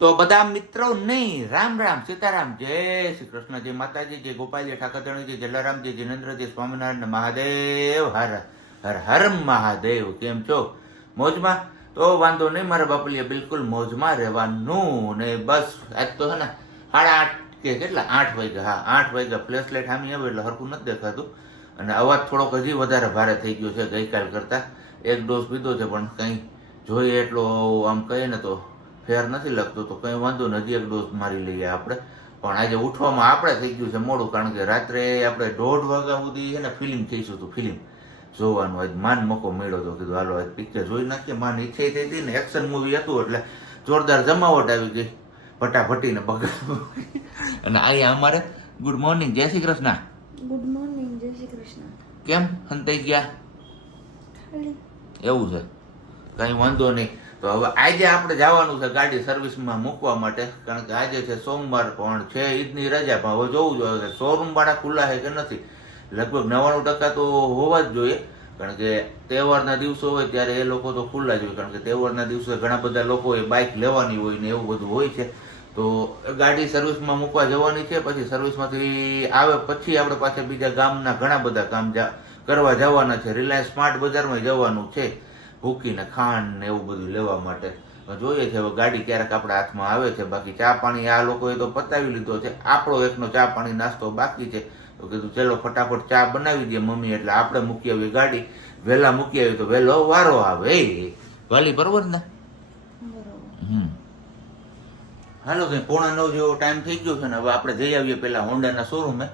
તો બધા મિત્રો નહીં, રામ રામ સીતારામ, જય શ્રી કૃષ્ણ, જય માતાજી, જય ગોપાલજી, ઠાકરધણીજી, જલારામજી, જિનેન્દ્રજી, સ્વામિનારાયણ મહાદેવ, હર હર હર મહાદેવ. કેમ છો? મોજમાં? તો વાંધો નહીં મારા બાપલીએ, બિલકુલ મોજમાં રહેવાનું. ને બસ આજ તો છે ને 8:30 કે કેટલા 8 વાગ્યા, હા 8 વાગ્યા. ફ્લેશ લાઇટ સામે આવે એટલે હરખું નથી દેખાતું અને અવાજ થોડોક હજી વધારે ભારે થઈ ગયો છે ગઈકાલ કરતા. એક ડોઝ પીધો છે પણ કંઈ જોઈએ એટલો આમ કહીએ ને તો ફેર નથી લાગતો. તો કંઈ વાંધો નહીં, હજી એક ડોઝ મારી લઈએ આપણે. પણ આજે ઉઠવામાં આપણે થઈ ગયું છે મોડું, કારણ કે રાત્રે આપણે 1:30 વાગ્યા સુધી છે ને ફિલ્મ થઈશું હતું. ફિલ્મ જોવાનું આજ માન મોકો મળ્યો હતો, કીધું હાલો આજ પિક્ચર જોઈ નાખીએ. માન ઈચ્છા થઈ હતી ને, એક્શન મૂવી હતું એટલે જોરદાર જમાવટ આવી ગઈ, ફટાફટીને બગાડ. અને અહીંયા અમારે ગુડ મોર્નિંગ, જય શ્રી કૃષ્ણ. ગુડ મોર્નિંગ, જય શ્રી કૃષ્ણ. કેમ હંતાઈ ગયા? એવું છે, કઈ વાંધો નહીં. તો હવે આજે આપણે જવાનું છે ગાડી સર્વિસમાં મૂકવા માટે, કારણ કે આજે છે સોમવાર પણ છે ઈદની રજા. પણ હવે જોવું જોઈએ શોરૂમ વાળા ખુલ્લા છે કે નથી. લગભગ 99% તો હોવા જ જોઈએ, કારણ કે તહેવારના દિવસો હોય ત્યારે એ લોકો તો ખુલ્લા જ હોય, કારણ કે તહેવારના દિવસે ઘણા બધા લોકોએ બાઇક લેવાની હોય ને એવું બધું હોય છે. તો ગાડી સર્વિસમાં મૂકવા જવાની છે. પછી સર્વિસમાંથી આવે પછી આપણે પાછા બીજા ગામના ઘણા બધા કામ કરવા જવાના છે. રિલાયન્સ સ્માર્ટ બજારમાં જવાનું છે, ભૂકીને ખાંડ ને એવું બધું લેવા માટે. જોઈએ છે હવે ગાડી ક્યારેક આપણા હાથમાં આવે છે. બાકી ચા પાણી આ લોકોએ તો પતાવી લીધો છે, આપણો એકનો ચા પાણી નાસ્તો બાકી છે. તો કીધું ચલો ફટાફટ ચા બનાવી દઈએ મમ્મી, એટલે આપણે મૂકી આવી ગાડી. વહેલા મૂકી આવી તો વહેલો વારો આવે. વાલી બરોબર ને? હાલો કઈ 8:45 જેવો ટાઈમ થઈ ગયો છે ને. હવે આપણે જઈ આવીએ પેલા હોન્ડાના શોરૂમે.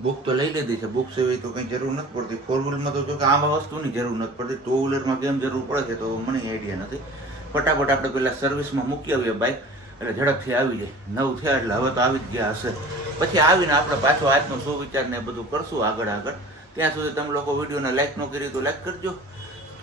બુક તો લઈ લીધી છે, બુક સિવાય તો કંઈ જરૂર નથી પડતી. 4 વ્હીલમાં તો જો કે આમાં વસ્તુની જરૂર નથી પડતી, 2 વ્હીલરમાં કેમ જરૂર પડે છે તો મને આઈડિયા નથી. ફટાફટ આપણે પેલા સર્વિસમાં મૂકી આવીએ બાઇક, એટલે ઝડપથી આવી જાય. 9 થયા એટલે હવે તો આવી જ ગયા હશે. પછી આવીને આપણે પાછો આજનો સુવિચાર ને બધું કરશું આગળ. ત્યાં સુધી તમે લોકો વિડીયોને લાઈક ન કરી તો લાઈક કરજો,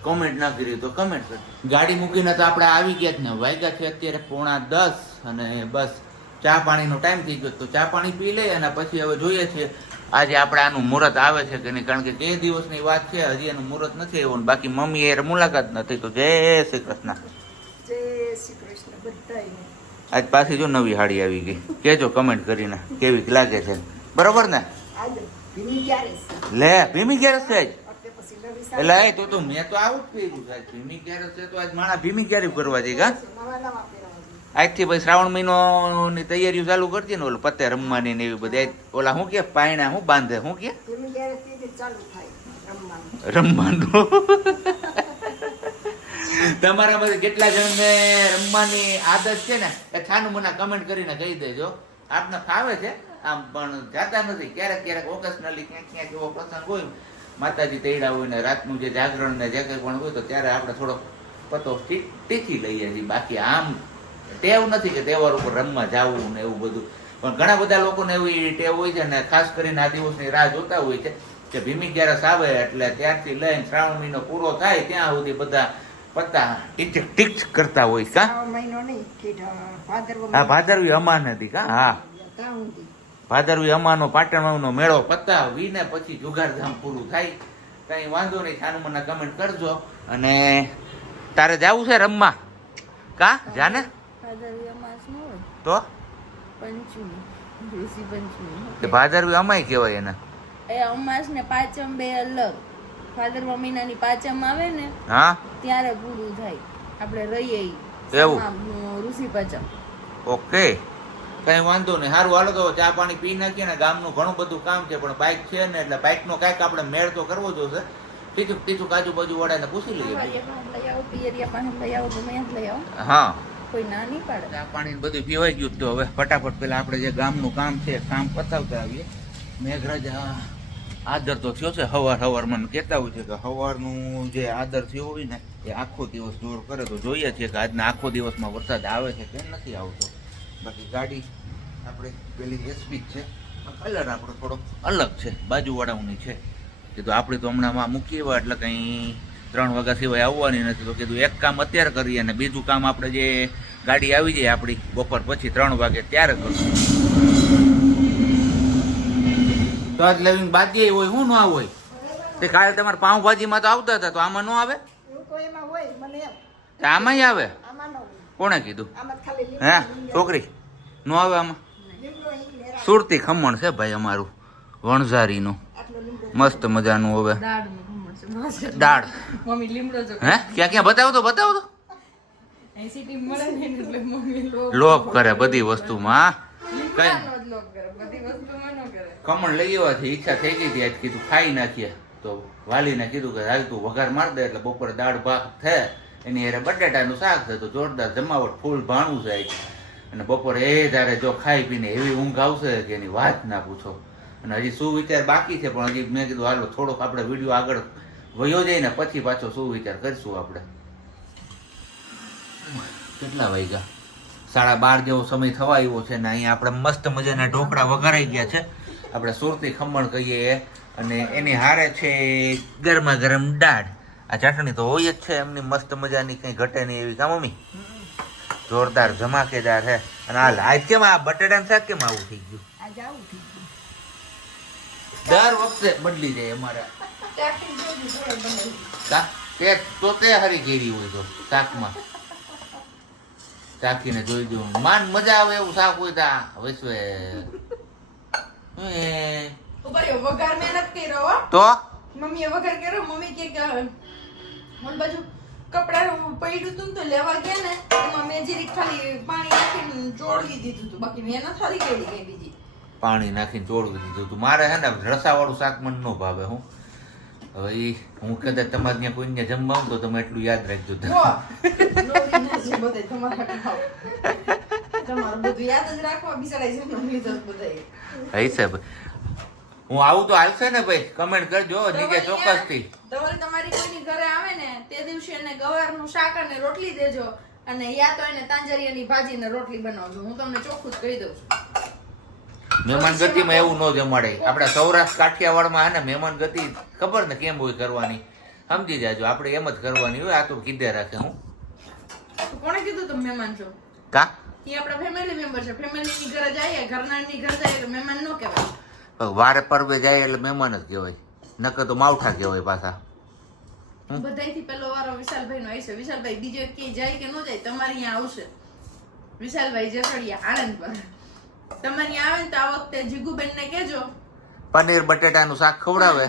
કોમેન્ટ ના કરી તો કમેન્ટ કરજો. ગાડી મૂકીને તો આપણે આવી ગયા જ ને. વાગ્યા છે અત્યારે 9:45 અને બસ ચા પાણીનો ટાઈમ થઈ ગયો. તો ચા પાણી પી લઈએ અને પછી હવે જોઈએ છીએ આજે આપણે આનું મુહૂર્ત આવે છે કે નહીં, કારણ કે 2 દિવસની વાત છે, હજી એનું મુહૂર્ત નથી આવ્યું. બાકી મમ્મી એ મુલાકાત નથી. તો જય શ્રી કૃષ્ણ. જય શ્રી કૃષ્ણ બધાયને. આજ પાછી જો નવી હાડી આવી ગઈ, કેજો કમેન્ટ કરીને કેવી લાગે છે. બરોબર ને? આજે ભીની ક્યારે છે? લે ભીમી ક્યારે છે આજ? એટલે પછી નવી એટલે તો મેં તો આવું જ કહ્યું છે, ભીમી ક્યારે છે તો આજ માણા ભીમી ક્યારે કરવા જઈ ગા. નવા નવા પહેરવા. આજથી પછી શ્રાવણ મહિનોની તૈયારીઓ ચાલુ કરતી ને, ઓલું પત્તે રમવાની ને એવી બધી. ઓલા શું કે પાયણા શું બાંધે, શું કે ભીની ક્યારે થી ચાલુ થાય રમવાનું. રમવાનું. તમારામાંથી કેટલા જણને રમવાની આદત છે ને એ છાનું મને કમેન્ટ કરીને કહી દેજો. આપને ફાવે છે આમ પણ જાતા નથી. ક્યારેક ક્યારેક ઓકેશનલી ક્યાંક ક્યાંક એવો પ્રસંગ હોય, માતાજી તેડા હોય ને રાતનું જે જાગરણ ને જે કંઈ પણ હોય, તો ત્યારે આપણે થોડોક પતો ટીકી લઈએ છીએ. બાકી આમ ટેવ નથી કે તહેવાર ઉપર રમવા જવું ને એવું બધું. પણ ઘણા બધા લોકોને એવી ટેવ હોય છે ને, ખાસ કરીને આ દિવસની રાહ જોતા હોય છે કે ભીમી ગ્યારસ આવે એટલે ત્યારથી લઈને શ્રાવણ મહિનો પૂરો થાય ત્યાં સુધી બધા પત્તા ટીક કરતા હોય. કા મહિનો નહીં, હા ભાદરવી અમાન હતી. કા હા ભાદરવી અમાનો પાટણનો મેળો પતાવીને પછી જુગારધામ પૂરું થાય. કઈ વાંધો નહીં, છાનું મને કમેન્ટ કરજો. અને તારે જાવું છે રમવા? કા જાને તો ભાદરવી અમાય કહેવાય એને. એ અમાસ ને પાંચમ બે અલગ. ભાદરવા મહિનાની પાંચમ આવે ને હા ત્યારે પૂરું થાય. આપણે રહીએ એવું ઋષિ પાંચમ. ઓકે, કઈ વાંધો નહીં. સારું હાલો તો ચા પાણી પી નાખીએ ને. ગામનું ઘણું બધું કામ છે પણ બાઇક છે ને એટલે બાઇકનો કાંઈક આપણે મેળ તો કરવો જોશે. ટીચુક આજુબાજુ વાળાને પૂછી લઈએ. લઈ આવો પિયરિયા પાસે લઈ આવો, ગમે લઈ આવો, હા કોઈ ના નહીં પાડે. ચા પાણી બધું પીવાઈ ગયું. તો હવે ફટાફટ પેલા આપણે જે ગામનું કામ છે કામ પતાવતા આવીએ. મેઘરાજા આદર તો થયો છે હવાર મને કહેતા હોય છે કે સવારનું જે આદર થયો હોય ને એ આખો દિવસ જોર કરે. તો જોઈએ છીએ કે આજના આખો દિવસમાં વરસાદ આવે છે કે નથી આવતો. બાકી ગાડી આપણે પેલી એસપી છે, કલર આપણો થોડોક અલગ છે, બાજુવાળાઓની છે. કીધું આપણે તો હમણાં મૂકી એવા એટલે કંઈ 3 વાગ્યા સિવાય આવવાની નથી. તો કીધું એક કામ અત્યારે કરીએ અને બીજું કામ આપણે જે ગાડી આવી જાય આપણી બપોર પછી 3 વાગે ત્યારે કરશું. તો આજ લવિંગ બાજી હોય, શું ન હોય? તે કાલે તમારે પાઉંભાજીમાં તો આવતા હતા, તો આમાં ન આવે? એવું તો એમાં હોય મને એમ. આમાંય આવે? આમાં ન હોય. કોણે કીધું? આમાં ખાલી લીમડો હે લીમડો છોકરી નો આવે આમાં? લીમડો અહીં લેરા. સુરતી ખમણ છે ભાઈ અમારું વણઝારીનું, આટલો લીમડો મસ્ત મજાનું. હવે દાળનું ખમણ છે બસ. દાળ મમ્મી લીમડો જો હે ક્યાં ક્યાં બતાવો તો અહીં સિટી મળે ને એટલે મમ્મી લોભ કરે બધી વસ્તુમાં. કઈ લીમડાનો જ લોભ કરે, બધી વસ્તુમાં ન કરે. ખમણ લઈ આવવાથી ઈચ્છા થઈ ગઈ હતી, આજ કીધું ખાઈ નાખીએ. તો વાલીને કીધું કે હાલ તું વઘાર માર દે, એટલે બપોરે દાળ ભાત થાય એની હારે બટાટાનું શાક છે. તો જોરદાર જમાવટ, ફૂલ ભાણું જાય. અને બપોરે એ ધારે જો ખાઈ પીને એવી ઊંઘ આવશે કે એની વાત ના પૂછો. અને હજી સુવિચાર બાકી છે, પણ હજી મેં કીધું હાલો થોડોક આપણે વિડીયો આગળ વયો જાય ને પછી પાછો સુવિચાર કરીશું આપણે. કેટલા વાગ્યા? 12:30 જેવો સમય થવા આવ્યો છે ને અહીંયા આપણે મસ્ત મજાના ઢોકળા વઘારાઈ ગયા છે. આપણે સુરતી ખમણ કહીએ એ. અને એની હારે છે ગરમા ગરમ દાળ. આ ચટણી તો હોય જ છે એમની મસ્ત મજાની, કઈ ઘટે નહીં એવી. કા મમ્મી? જોરદાર ધમાકેદાર છે. અને આ આજ કેમ આ બટાટાનું શાક કેમ આવું થઈ ગયું? આજે આવું થઈ ગયું. દર વખતે બદલી જાય અમારે. ચાખી જોજો થોડો બનાવી. તે તો તે હરી કેરી હોય તો શાકમાં ચાખીને જોઈ દઉં. માન મજા આવે એવું શાક હોય તા વૈસવે વઘાર મહેનત કર્યો હો. તો મમ્મીએ વઘાર કર્યો. મમ્મી કે મને બાજુ કપડા પડ્યું હતું ને તો લેવા ગયા ને એમાં મેં જીરીક ખાલી પાણી નાખીને ચોળવી દીધું હતું, બાકી મહેનત ખાલી કરી ગઈ બીજી. પાણી નાખીને ચોળવી દીધું તું. મારે હે ને રસાવાળું શાક મને ન ભાવે. હવે ઈ હું કદાચ તમારે ત્યાં કોઈને જમવા આવું તો તમે એટલું યાદ રાખજો. બધે તમારું બધું યાદ જ રાખવા બિચારાય છે લીધો બધાય. હઈ સાહેબ હું આવું તો હાલશે ને ભાઈ? કમેન્ટ કરજો નીચે ચોક્કસથી. ધવલ તમારી કોઈની ઘરે આવે ને તે દિવસે એને ગવારનું શાક અને રોટલી દેજો, અને યા તો એને તાંજરિયાની ભાજી ને રોટલી બનાવજો. હું તમને ચોખ્ખું જ કહી દઉં છું. મહેમાન ગતિમાં એવું ન જમાડે. આપણે સૌરાષ્ટ્ર કાઠિયાવાડમાં હે ને મહેમાન ગતિ ખબર ને કેમ હોય કરવાની, સમજી જાજો. આપણે એમ જ કરવાની હોય. આ તો કીધે રાખે. હું તો કોણે કીધું તમે મહેમાન છો? કા એ આપણા ફેમિલી મેમ્બર છે. ફેમિલીની ઘરે જઈએ, ઘરનાની ઘરે જઈએ એટલે મહેમાન ન કહેવાય. વારે પરવે જાય એટલે મહેમાન જ કહેવાય, નકર તો માવઠા કહેવાય પાછા. બધાયથી પહેલો વારો વિશાલભાઈ નો આવશે. વિશાલભાઈ બીજે ક્યાંય જાય કે ન જાય તમારે અહીંયા આવશે. વિશાલભાઈ જેસડિયા આણંદ પર તમારે અહીંયા આવે ને તો આ વખતે જીગુબેન ને કહેજો પનીર બટેટાનું શાક ખવડાવે.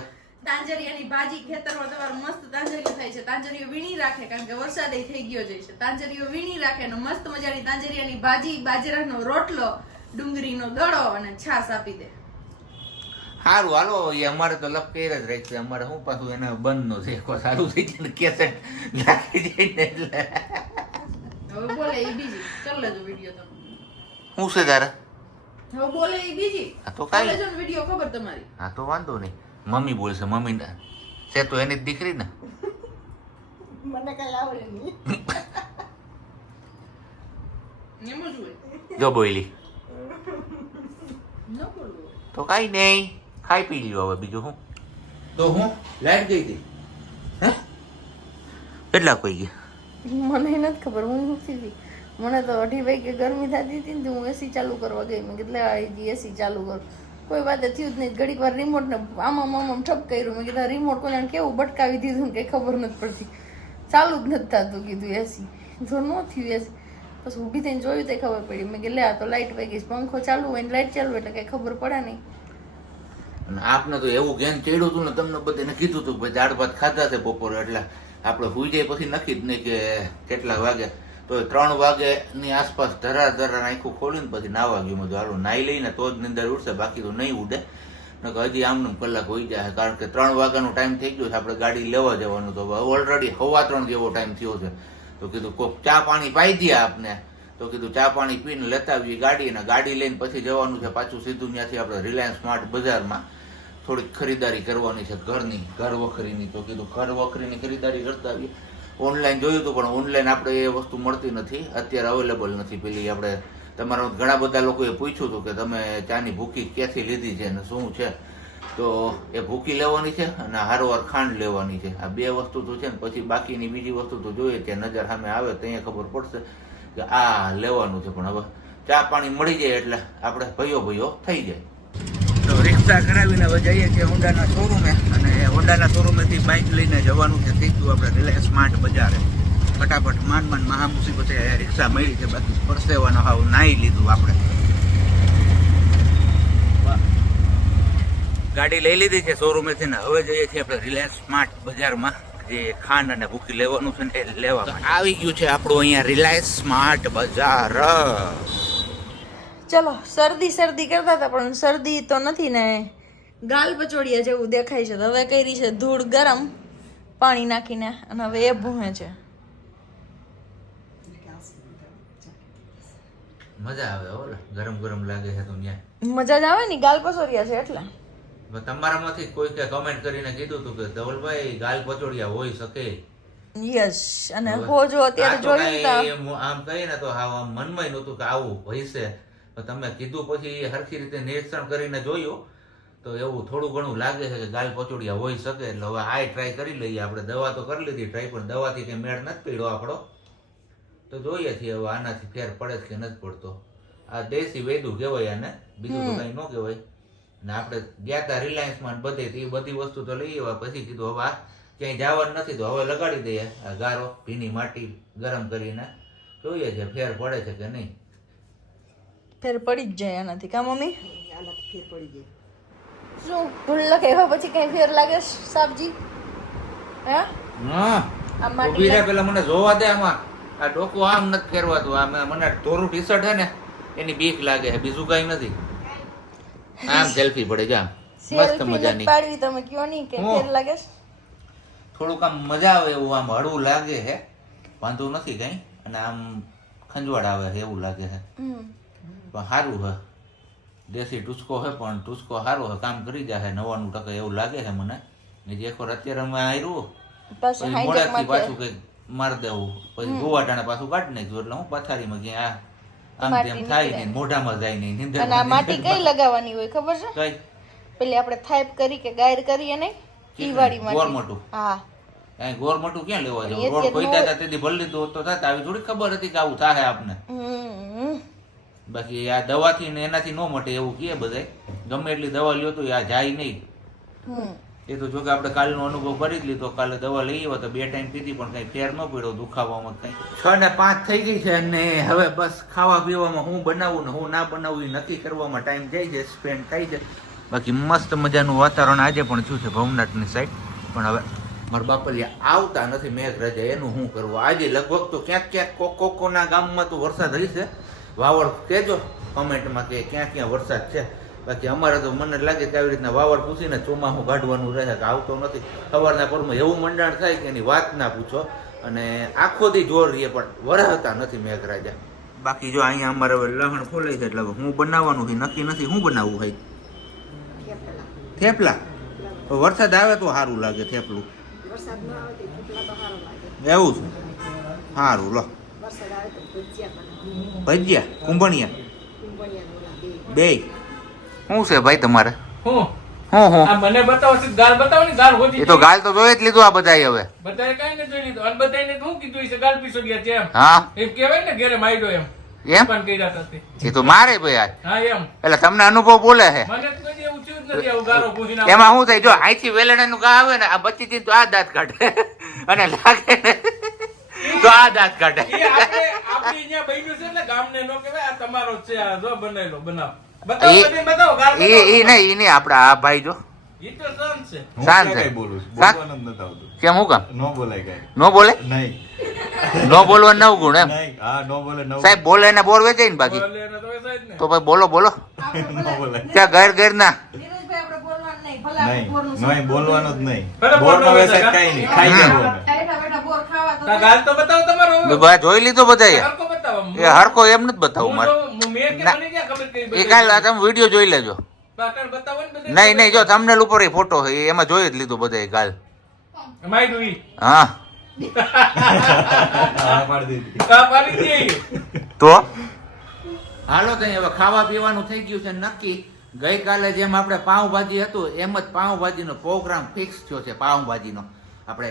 તાંજરિયાની ભાજી ખેતરમાં તમારું મસ્ત તાંજરિયું થાય છે. તાંજરિયું વીણી રાખે, કારણ કે વરસાદ થઈ ગયો જાય છે. તાંજરિયું વીણી રાખે ને મસ્ત મજાની તાંજરિયાની ભાજી, બાજરાનો રોટલો, ડુંગળીનો દડો અને છાશ આપી દે. સારું હાલો. એ અમારે તો લપ કેર જ રાખશે. અમારે શું પાછું એને બંધ નો છે. સારું થઈ જાય ને કેસેટ નાખી જાય ને એટલે હવે બોલે એ બીજી કરી લેજો વિડીયો તમે. શું છે તારે? હવે બોલે એ બીજી આ તો કાંઈ લેજો ને વિડીયો ખબર તમારી. હા તો વાંધો નહીં. મમ્મી બોલશે. મમ્મી છે તો એની જ દીકરી ને. મને કઈ આવડે નહીં. એમ જ હોય. જો બોલી ન બોલવું. તો કાંઈ નહીં, ખાઈ પી લ્યો હવે. બીજું શું? તો હું લાઈટ ગઈ હતી. હે કેટલા કોઈ ગયા? મને નથી ખબર. હું નથી હતી. મને તો 2:30 વાગે ગરમી થતી હતી ને હું એસી ચાલુ કરવા ગઈ. મેં કીધું એસી ચાલુ કરું. કોઈ વાત થયું જ નહીં. ઘડીક વાર રિમોટ ને આમ ઠપ કર્યું. મેં કીધું રિમોટ કોઈ કેવું ભટકાવી દીધું ને કઈ ખબર નથી પડતી. ચાલુ જ નથી થતું. કીધું એસી જો ન થયું એસી. પછી ઊભી થઈને જોયું તો ખબર પડી. મેં કીધું લે આ તો લાઈટ વહી ગઈ. પંખો ચાલુ હોય ને લાઈટ ચાલુ એટલે કઈ ખબર પડે નહીં. અને આપને તો એવું જ્ઞાન ચડ્યું હતું ને, તમને બધાને કીધું હતું કે દાળ ભાત ખાધા છે બપોરે, એટલે આપણે સુઈ જાય પછી નક્કી જ નહીં કે કેટલા વાગે. તો 3 વાગ્યાની આસપાસ ધરા આખું ખોલીને પછી નાવા ગયું. બધું હાલો નાઈ લઈને તો જ નિંદર ઉડશે, બાકી તો નહીં ઉડે. નકર હજી આમનું કલાક હોઈ જાય, કારણ કે 3 વાગ્યાનો ટાઈમ થઈ ગયો છે. આપણે ગાડી લેવા જવાનું તો ઓલરેડી 3:15 જેવો ટાઈમ થયો છે. તો કીધું કોક ચા પાણી પાઈ દે આપને. તો કીધું ચા પાણી પીને લેતા આવીએ ગાડી, અને ગાડી લઈને પછી જવાનું છે પાછું સીધું ત્યાંથી આપણે રિલાયન્સ સ્માર્ટ બજારમાં થોડીક ખરીદારી કરવાની છે ઘરની, ઘર વખરીની. તો કીધું ઘર વખરીની ખરીદારી કરતા આવીએ. ઓનલાઈન જોયું હતું પણ ઓનલાઈન આપણે એ વસ્તુ મળતી નથી અત્યારે, અવેલેબલ નથી. પેલી આપણે તમારા ઘણા બધા લોકોએ પૂછ્યું હતું કે તમે ચાની ભૂકી ક્યાંથી લીધી છે ને શું છે. તો એ ભૂકી લેવાની છે અને હારોવાર ખાંડ લેવાની છે. આ 2 વસ્તુ તો છે ને પછી બાકીની બીજી વસ્તુ તો જોઈએ ત્યાં નજર સામે આવે ત્યાં ખબર પડશે કે આ લેવાનું છે. પણ હવે ચા પાણી મળી જાય એટલે આપણે ભયો થઈ જાય. તો રિક્ષા કરાવીને હવે જઈએ છીએ હોન્ડાના શોરૂમે, અને હોન્ડાના શોરૂમેથી બાઇક લઈને જવાનું છે સીધું આપણે રિલાયન્સ સ્માર્ટ બજારે. ફટાફટ માન મહા મુસીબતે રિક્ષા મળી છે, બાકી પરસેવાનો હાવ નાહી લીધું આપણે. ગાડી લઈ લીધી છે શોરૂમેથી ને હવે જઈએ છીએ આપણે રિલાયન્સ સ્માર્ટ બજારમાં, જે ખાંડ અને ભૂકી લેવાનું છે ને એ લેવા આવી ગયું છે આપણું અહીંયા રિલાયન્સ સ્માર્ટ બજાર. ચલો, શરદી કરતા હતા પણ શરદી તો નથી ને, ગાલ પચોડિયા જેવું દેખાય છે. તો હવે કરી છે ધૂળ ગરમ પાણી નાખીને અને હવે એ ભૂંહે છે. મજા આવે ઓલે ગરમ ગરમ લાગે છે તો ત્યાં મજા જ આવે ને, ગાલ પચોડિયા છે એટલે. તમારામાંથી કોઈ કે કમેન્ટ કરીને કીધું હતું કે ધવલભાઈ ગાલ પચોડિયા હોઈ શકે. યસ, અને હો જો અત્યારે જોયું આમ કહીએ ને તો હા મનમાં નહોતું કે આવું હોય છે. તમે કીધું પછી હરખી રીતે નિરીક્ષણ કરીને જોયું તો એવું થોડું ઘણું લાગે છે કે ગાલ પચોડિયા હોઈ શકે. એટલે હવે આ ટ્રાય કરી લઈએ આપણે. દવા તો કરી લીધી ટ્રાય, પણ દવાથી કઈ મેળ નથી પડ્યો આપણો. તો જોઈએ છીએ હવે આનાથી ફેર પડે કે નથી પડતો. આ દેશી વૈદું કહેવાય આને, બીજું તો કઈ ન કહેવાય. ને આપણે ગયા હતા રિલાયન્સમાં બધે એ બધી વસ્તુ તો લઈ આવ્યા. પછી કીધું હવે આ ક્યાંય જવાનું નથી તો હવે લગાડી દઈએ આ ગારો ભીની માટી ગરમ કરીને. જોઈએ છે ફેર પડે છે કે નહીં. ફેર પડી જ જાય આનાથી, કા મમ્મી? આનાથી ફેર પડી જાય. શું ભૂલ લગાવ્યા પછી કઈ ફેર લાગે સાબજી? હે હા, આ માટી ઊભી રહે પેલા મને જોવા દે. આમાં આ ડોકું આમ નથી ફેરવાતું. આ મને ધોરું ટી શર્ટ છે ને એની બીક લાગે છે, બીજું કઈ નથી. આમ સેલ્ફી પડે છે આમ મસ્ત મજાની પાડવી. તમે કયો નહીં કે ફેર લાગે છે? થોડુંક આમ મજા આવે એવું, આમ હળવું લાગે છે, વાંધો નથી કઈ. અને આમ ખંજવાળ આવે છે એવું લાગે છે, પણ સારું છે. દેશી ટૂચકો છે પણ ટૂચકો સારો છે, કામ કરી જાય 99% એવું લાગે છે મને. જે એક વાર અત્યારે અમે આવ્યું પછી મોડેથી પાછું કઈક મારી દેવું, પછી ગોવાટાને પાછું કાઢી નાખ્યું. એટલે હું પથારીમાં ક્યાં આમ તેમ થાય નહીં, મોઢામાં જાય નહીં. નિંદર અને આ માટી કઈ લગાવવાની હોય ખબર છે? કઈ પેલી આપણે થાઈપ કરી કે ગાયર કરીએ ને ઈ વાળી માટી. ગોર મોટું. હા, કઈ ગોર મોટું ક્યાં લેવા જાવ? રોડ ખોઈતા હતા તેથી ભરી લીધું તો થાત. આવી થોડી ખબર હતી કે આવું થાય આપને. બાકી આ દવાથી ને એનાથી ન મટે એવું કહે બધાય. ગમે એટલી દવા લ્યો તો આ જાય નહીં. એ તો જો કે આપણે કાલનો અનુભવ કરી જ લીધો. કાલે દવા લઈ આવ્યો તો 2 ટાઈમ પીધી પણ કઈ ફેર ન પડ્યો દુખાવામાં કઈ. 6:05 થઈ ગઈ છે અને હવે બસ ખાવા પીવામાં હું બનાવું ને હું ના બનાવું એ નક્કી કરવામાં ટાઈમ જાય છે, સ્પેન્ડ થાય છે. બાકી મસ્ત મજાનું વાતાવરણ આજે પણ થયું છે ભવનાથની સાઈડ. પણ હવે મારા બાપલિયા આવતા નથી મેઘરાજા, એનું શું કરવું. આજે લગભગ તો ક્યાંક ક્યાંક કોકોના ગામમાં તો વરસાદ હશે. વાવડ કહેજો કમેન્ટમાં કે ક્યાં ક્યાં વરસાદ છે. બાકી અમારે તો મને લાગે કે આવી રીતના વાવડ પૂછીને ચોમાસું કાઢવાનું રહે કે આવતો નથી. સવારના પરમાં એવું મંડાણ થાય કે એની વાત ના પૂછો. અને આખો દી જોર રહીએ પણ વરહતા નથી મેઘરાજા. બાકી જો અહીંયા અમારે હવે લહણ ફોલાઈ છે એટલે હું બનાવવાનું છે નક્કી નથી. શું બનાવવું હોય? થેપલા. વરસાદ આવે તો સારું લાગે થેપલું. વરસાદ ન આવે તો થેપલા તો સારું લાગે. એવું છે, સારું લો. વરસાદ આવે તો ભજીયા બનાવે. ભજીયા કુંભણિયા કુંભણિયા બે. શું છે ભાઈ તમારે? હું હું આ મને બતાવો છે ગાલ બતાવો ને ગાલ હોતી એ તો ગાલ તો જોઈ જ લીધું આ બધાય હવે. બધાએ કઈ ને જોઈ લીધું અને બધાને શું કીધું છે ગાલ પીસો ગયા છે એમ હા એમ કહેવાય ને ઘરે માર્યો એમ એમ પણ કર્યા હતા તે. એ તો મારે ભાઈ આજ હા એમ એટલે તમને અનુભવ બોલે છે. મને તો કોઈ એવું થયું જ નથી આવું ગારો પૂછીને એમાં શું થાય જો અહીંથી વેલણાનું ઘા આવે ને આ બચીથી તો આ દાંત કાઢે અને લાગે ને તો આ દાંત કાઢે. એ આપણે અહીંયા બન્યું છે એટલે ગામને નો કહેવાય આ તમારો જ છે આ જો બનાવેલો બનાવ બતાવો બધે બતાવો ગાલ એ નહીં આપડા આ ભાઈ જો ઈ તો શાંત છે. શાંત છે. બોલવાનું નથી આવતું. કેમ હું કામ નો બોલાય કઈ. નો બોલે? નહીં. નો બોલવા 9 ગુણ એમ નહીં. હા નો બોલે નવ. સાહેબ બોલે ને બોર વેચાય ને બાકી બોલે ને તો એસાય જ ને. તો ભાઈ બોલો નો બોલાય. ત્યાં ઘર ઘર ના નીરજભાઈ આપણે બોલવાનું નહીં, ભલે આપણે નહીં. બોરનું નહીં બોલવાનું જ નહીં. ભલે બોર નો બોલવાનું વેસાય વેચાય. કઈ નહીં. ખાઈ જાય બોર. બેઠા બેઠા બોર ખાવા તો તા ગાલ તો બતાવો તમારો હવે. બા જોઈ લીધો બધાએ. હરકો બતાવો એ હરકો એમ નથી બતાવું મારે. મેં કે મને ક્યાં ખબર કઈ એ કાલ આ તમે વિડીયો જોઈ લેજો. બાટણ બતાવો ને બધે. નહીં જો થંબનેલ ઉપર એ ફોટો છે એમાં જોઈ જ લીધું બધાએ કાલ. માર્યું ઈ. હા હા પાડી દીધી. તા પાડી દે. તો હાલો તઈ હવે ખાવા પીવાનું થઈ ગયું છે નક્કી. ગઈકાલે જેમ આપણે પાઉંભાજી હતું એમ જ પાઉંભાજીનો પ્રોગ્રામ ફિક્સ થયો છે. પાઉંભાજીનો આપણે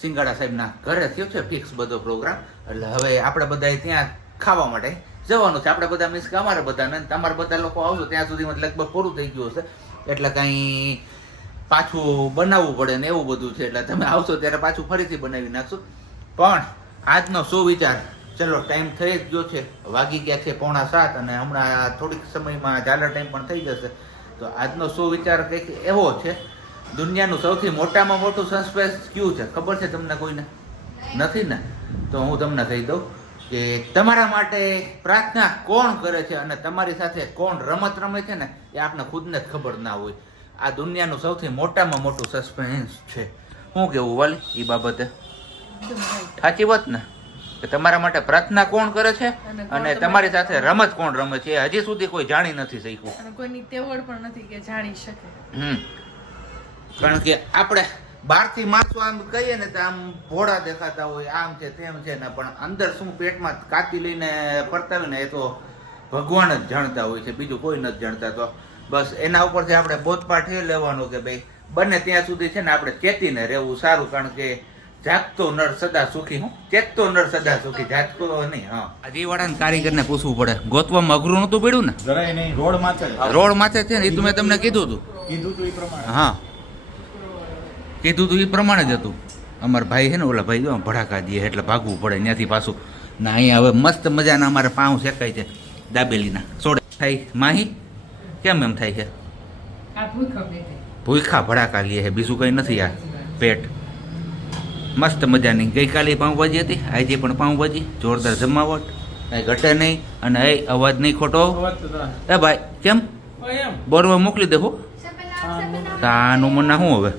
સિંગાડા સાહેબના ઘરે થયો છે ફિક્સ બધો પ્રોગ્રામ. એટલે હવે આપણે બધા ત્યાં ખાવા માટે જવાનું છે. આપણે બધા મીન્સ કે અમારે બધા ને તમારે બધા લોકો આવશો ત્યાં સુધીમાં લગભગ પૂરું થઈ ગયું હશે. એટલે કંઈ પાછું બનાવવું પડે ને એવું બધું છે. એટલે તમે આવશો ત્યારે પાછું ફરીથી બનાવી નાખશું. પણ આજનો સુવિચાર, ચલો ટાઈમ થઈ જ ગયો છે, વાગી ગયા છે 6:45 અને હમણાં થોડીક સમયમાં ઝાલર ટાઈમ પણ થઈ જશે. તો આજનો સુવિચાર કંઈક એવો છે, દુનિયાનું સૌથી મોટામાં મોટું સસ્પેન્સ કયું છે ખબર છે તમને કોઈને? નથી ને? તો હું તમને કહી દઉં કે તમારા માટે પ્રાર્થના કોણ કરે છે અને તમારી સાથે કોણ રમત રમે છે ને એ આપને ખુદને જ ખબર ના હોય. આ દુનિયાનું સૌથી મોટામાં મોટું સસ્પેન્સ છે. શું કેવું વાલી એ બાબતે? સાચી વાત ને? કે તમારા માટે પ્રાર્થના કોણ કરે છે અને તમારી સાથે રમત કોણ રમે છે એ હજી સુધી કોઈ જાણી નથી શક્યું. અને કોઈની તેવડ પણ નથી કે જાણી શકે. કારણ કે આપણે બહારથી માણસો આમ કહીએ ને તો આમ ભોળા દેખાતા હોય, આમ છે તેમ છે ને, પણ અંદર શું પેટમાં કાતી લઈને ફરતા હોય ને એ તો ભગવાન જ જાણતા હોય છે, બીજું કોઈ નથી જાણતા. તો બસ એના ઉપરથી આપણે બોધપાઠ એ લેવાનો કે ભાઈ બને ત્યાં સુધી છે ને આપણે ચેતીને રહેવું સારું. કારણ કે જાગતો નર સદા સુખી, હું ચેતતો નર સદા સુખી, જાગતો નહીં. હા, આજીવાળાને કારીગરને પૂછવું પડે, ગોતવામાં અઘરું નતું પડ્યું ને? જરાય નહીં, રોડ માથે જ. રોડ માથે છે ને એ તો મેં તમને કીધું હતું. કીધું તું એ પ્રમાણે. હા, કીધું તું એ પ્રમાણે જ હતું. અમારા ભાઈ છે ને, ઓલા ભાઈ જો ભડાકા દે એટલે ભાગવું પડે ત્યાંથી પાછું. ના અહીંયા હવે મસ્ત મજાના અમારે પાઉં શેકાય છે દાબેલીના. સોડે થાય માહી, કેમ એમ થાય છે? ભૂખા ભડાકા લે છે, બીજું કંઈ નથી. આ પેટ મસ્ત મજાની. ગઈકાલે પાઉંભાજી હતી, આજે પણ પાઉંભાજી, જોરદાર જમાવટ, કાંઈ ઘટે નહીં. અને એ અવાજ નહીં ખોટો. એ ભાઈ કેમ એમ બોરવા મોકલી દેખો. તાનું મના શું હવે?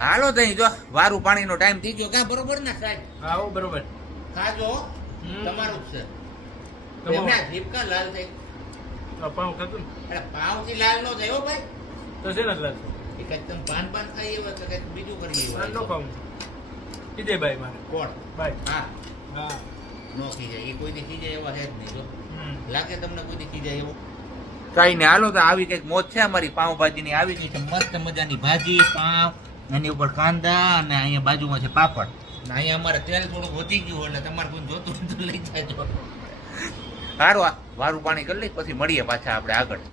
હાલો તઈ જો વારું પાણીનો ટાઈમ થઈ ગયો. ક્યાં બરોબર ને સાહેબ? આવો બરોબર. ખાજો, તમારું જ છે. એમને આ જીભકા લાલ થઈ. પાઉં ખાતું અરે પાવથી લાલ નો થયો ભાઈ. તો છે ને લાગશે એ કંઈક તમે પાન પાન ખાઈ એવા તો કંઈક બીજું કરી નો એવા. ખાવું કીધે ભાઈ મારે કોણ? ભાઈ હા, હા નો ખીજાય. એ કોઈથી ખીજાય એવા છે જ નહીં. જો હમ. લાગે તમને કોઈથી ખીજાય એવો? કઈ ને હાલો તો આવી કંઈક મોજ છે અમારી પાઉંભાજીની. આવી ગઈ છે મસ્ત મજાની ભાજી, પાઉં, એની ઉપર કાંદા અને અહીંયા બાજુમાં છે પાપડ. ને અહીંયા અમારે તેલ થોડુંક વધી ગયું એટલે તમારે કોઈ જોતું હોય તો લઈ જાજો. સારું, આ વારું પાણી કરી લઈ પછી મળીએ પાછા આપણે આગળ.